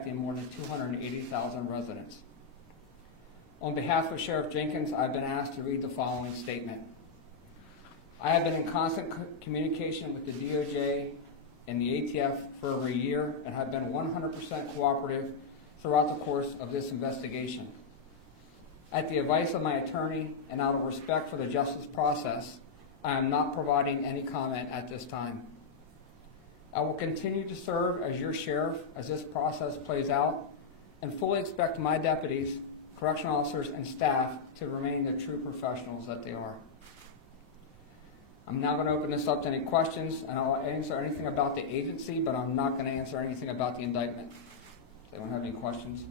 in more than 280,000 residents. On behalf of Sheriff Jenkins, I've been asked to read the following statement. I have been in constant communication with the DOJ and the ATF for over a year and have been 100% cooperative throughout the course of this investigation. At the advice of my attorney and out of respect for the justice process, I am not providing any comment at this time. I will continue to serve as your sheriff as this process plays out and fully expect my deputies, correctional officers, and staff to remain the true professionals that they are. I'm now going to open this up to any questions, and I'll answer anything about the agency, but I'm not going to answer anything about the indictment. Does anyone have any questions?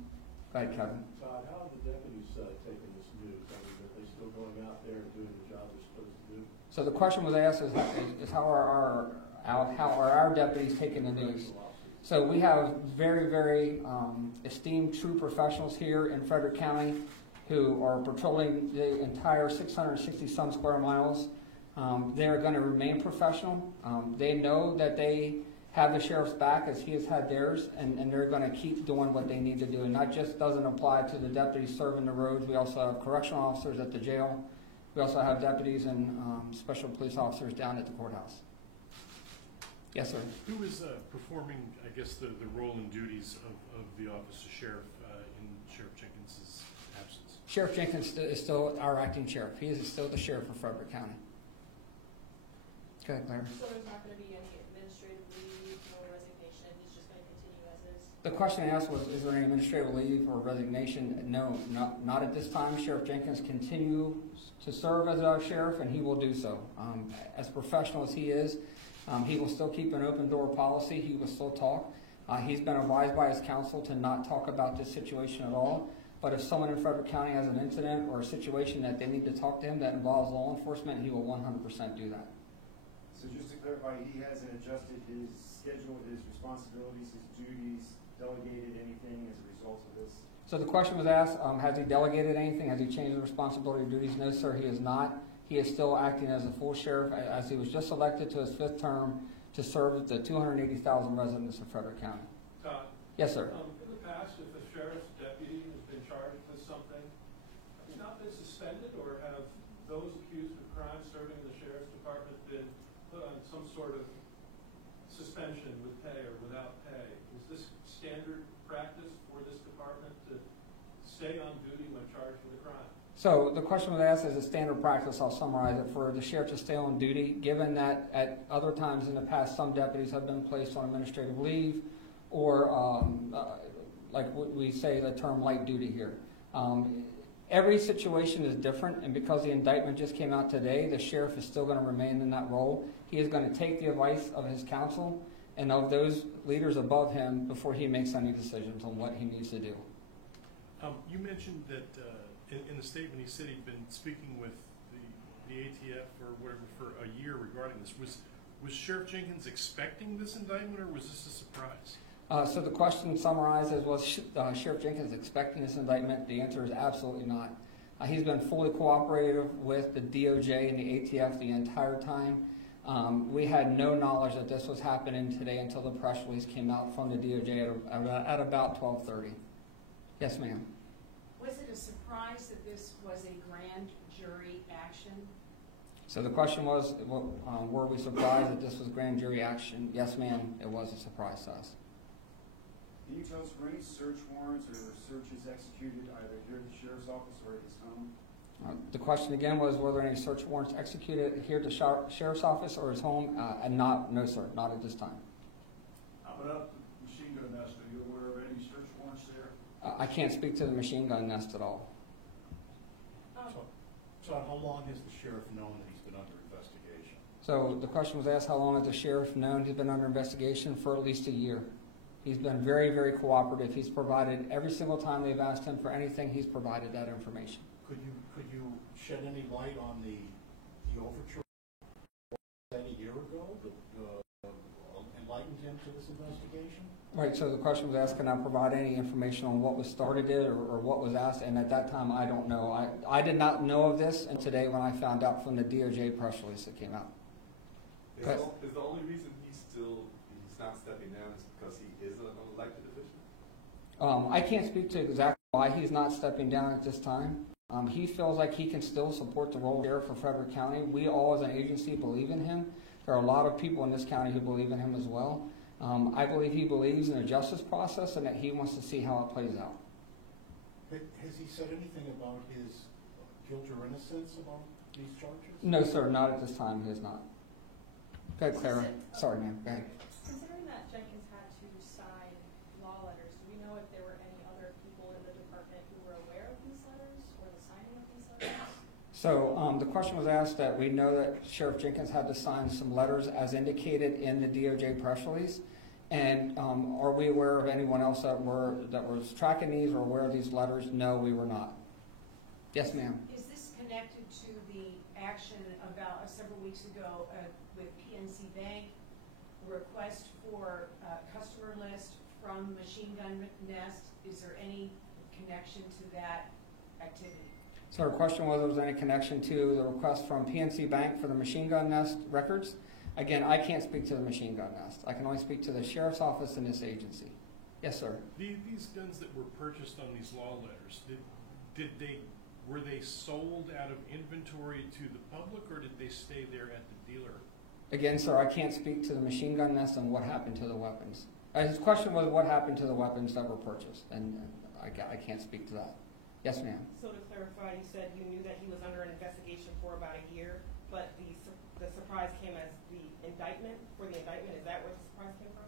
Go ahead, Kevin. Todd, how are the deputies taking this news? I mean, are they still going out there and doing the job they're supposed to do? So the question was asked is how are our deputies taking the news? So we have very, very esteemed true professionals here in Frederick County who are patrolling the entire 660 some square miles. They're going to remain professional. They know that they have the sheriff's back as he has had theirs, and they're going to keep doing what they need to do. And that just doesn't apply to the deputies serving the roads. We also have correctional officers at the jail. We also have deputies and special police officers down at the courthouse. Yes, sir. Who is performing, I guess, the role and duties of the office of sheriff in Sheriff Jenkins' absence? Sheriff Jenkins is still our acting sheriff. He is still the sheriff of Frederick County. Go ahead, Claire. So there's not going to be any administrative leave or resignation? It's just going to continue as is? The question I asked was, is there any administrative leave or resignation? No, not at this time. Sheriff Jenkins continues to serve as our sheriff, and he will do so. As professional as he is, he will still keep an open door policy. He will still talk. He's been advised by his counsel to not talk about this situation at all. But if someone in Frederick County has an incident or a situation that they need to talk to him that involves law enforcement, he will 100% do that. So just to clarify, he hasn't adjusted his schedule, his responsibilities, his duties, delegated anything as a result of this? So the question was asked, has he delegated anything? Has he changed the responsibility or duties? No, sir, he has not. He is still acting as a full sheriff as he was just elected to his 5th term to serve the 280,000 residents of Frederick County. Todd? Yes, sir. In the past, if a sheriff's deputy has been charged with something, have they not been suspended, or have those accused of crime serving in the sheriff's department been put on some sort of suspension with pay or without pay? Is this standard practice for this department to stay on duty when charged with a crime? So the question was asked as a standard practice. I'll summarize it. For the sheriff to stay on duty, given that at other times in the past some deputies have been placed on administrative leave or like we say the term light duty here. Every situation is different, and because the indictment just came out today, the sheriff is still going to remain in that role. He is going to take the advice of his counsel and of those leaders above him before he makes any decisions on what he needs to do. You mentioned that in the statement he said he'd been speaking with the ATF or whatever for a year regarding this. Was Sheriff Jenkins expecting this indictment, or was this a surprise? So the question summarized as, was Sheriff Jenkins expecting this indictment? The answer is absolutely not. He's been fully cooperative with the DOJ and the ATF the entire time. We had no knowledge that this was happening today until the press release came out from the DOJ at about 12:30. Yes, ma'am. Was it a surprise that this was a grand jury action? So the question was, were we surprised that this was grand jury action? Yes, ma'am, it was a surprise to us. Can you tell us were any search warrants or searches executed either here at the sheriff's office or at his home? The question again was, were there any search warrants executed here at the sheriff's office or his home? No, sir, not at this time. How about the machine gun nest? Are you aware of any search warrants there? I can't speak to the machine gun nest at all. So how long has the sheriff known that he's been under investigation? So the question was asked, how long has the sheriff known he's been under investigation? For at least a year. He's been very, very cooperative. He's provided every single time they've asked him for anything, he's provided that information. Could you shed any light on the overture that a year ago that enlightened him to this investigation? Right, so the question was asked, can I provide any information on what was started it or what was asked? And at that time, I don't know. I did not know of this and today when I found out from the DOJ press release that came out. Is the only reason he's not stepping down is because he is an elected official? I can't speak to exactly why he's not stepping down at this time. He feels like he can still support the role of sheriff for Frederick County. We all as an agency believe in him. There are a lot of people in this county who believe in him as well. I believe he believes in the justice process and that he wants to see how it plays out. Has he said anything about his guilt or innocence about these charges? No, sir, not at this time. He has not. Go ahead, Clara. Sorry, ma'am. Go ahead. Considering that Jenkins had to sign law letters, do we know if there were any other people in the department who were aware of these letters or the signing of these letters? So the question was asked that we know that Sheriff Jenkins had to sign some letters as indicated in the DOJ press release. And are we aware of anyone else that was tracking these or aware of these letters? No, we were not. Yes, ma'am. Is this connected to the action about several weeks ago with PNC Bank, request for customer list from Machine Gun Nest? Is there any connection to that activity? So our question was, was there any connection to the request from PNC Bank for the Machine Gun Nest records? Again, I can't speak to the Machine Gun Nest. I can only speak to the Sheriff's Office and this agency. Yes, sir. These guns that were purchased on these law letters, were they sold out of inventory to the public, or did they stay there at the dealer? Again, sir, I can't speak to the Machine Gun Nest and what happened to the weapons. His question was what happened to the weapons that were purchased, and I can't speak to that. Yes, ma'am. So to clarify, you said you knew that he was under an investigation for about a year, but the surprise came as the indictment, for the indictment. Is that where the surprise came from?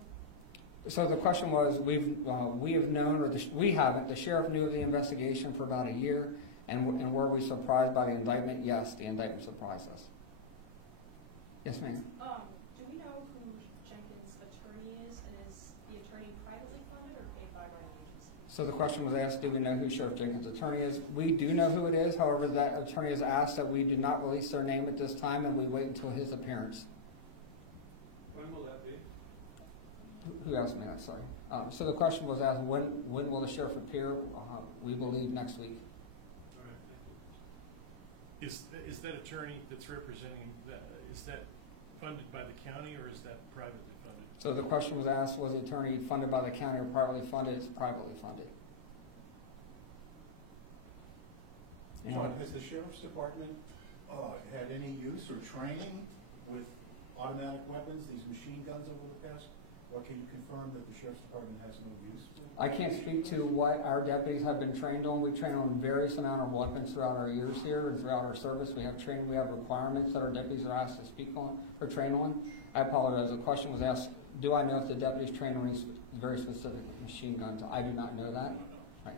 So the question was, we have known, or we haven't, the sheriff knew of the investigation for about a year, and were we surprised by the indictment? Yes, the indictment surprised us. Yes, ma'am. Do we know who Jenkins' attorney is, and is the attorney privately funded or paid by an agency? So the question was asked, do we know who Sheriff Jenkins' attorney is? We do know who it is. However, that attorney has asked that we do not release their name at this time, and we wait until his appearance. When will that be? Who asked me that? Sorry. So the question was asked, when will the sheriff appear? We believe next week. All right, thank you. Is that attorney that's representing that, is that funded by the county, or is that privately funded? So the question was asked, was the attorney funded by the county or privately funded? It's privately funded. John, has the Sheriff's Department had any use or training with automatic weapons, these machine guns over the past? Or can you confirm that the Sheriff's Department has no use for them? I can't speak to what our deputies have been trained on. We train on various amount of weapons throughout our years here and throughout our service. We have training, we have requirements that our deputies are asked to speak on or train on. I apologize. The question was asked, do I know if the deputies train on these very specific machine guns? I do not know that. Right.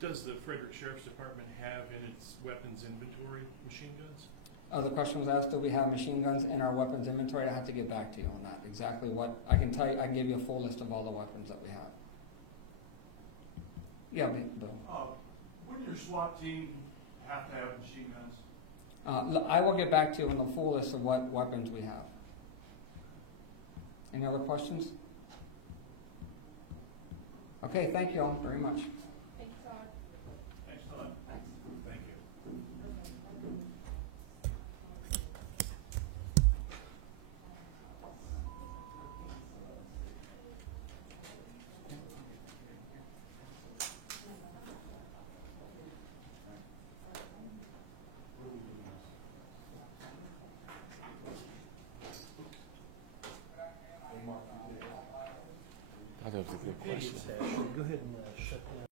Does the Frederick Sheriff's Department have in its weapons inventory machine guns? The question was asked, do we have machine guns in our weapons inventory? I have to get back to you on that. Exactly what, I can tell you, I can give you a full list of all the weapons that we have. Yeah, Bill. Wouldn't your SWAT team have to have machine guns? I will get back to you on the full list of what weapons we have. Any other questions? Okay, thank you all very much. Thank you, Todd. Thanks, Todd. Thank you. I thought it was a good question. Go ahead and shut down.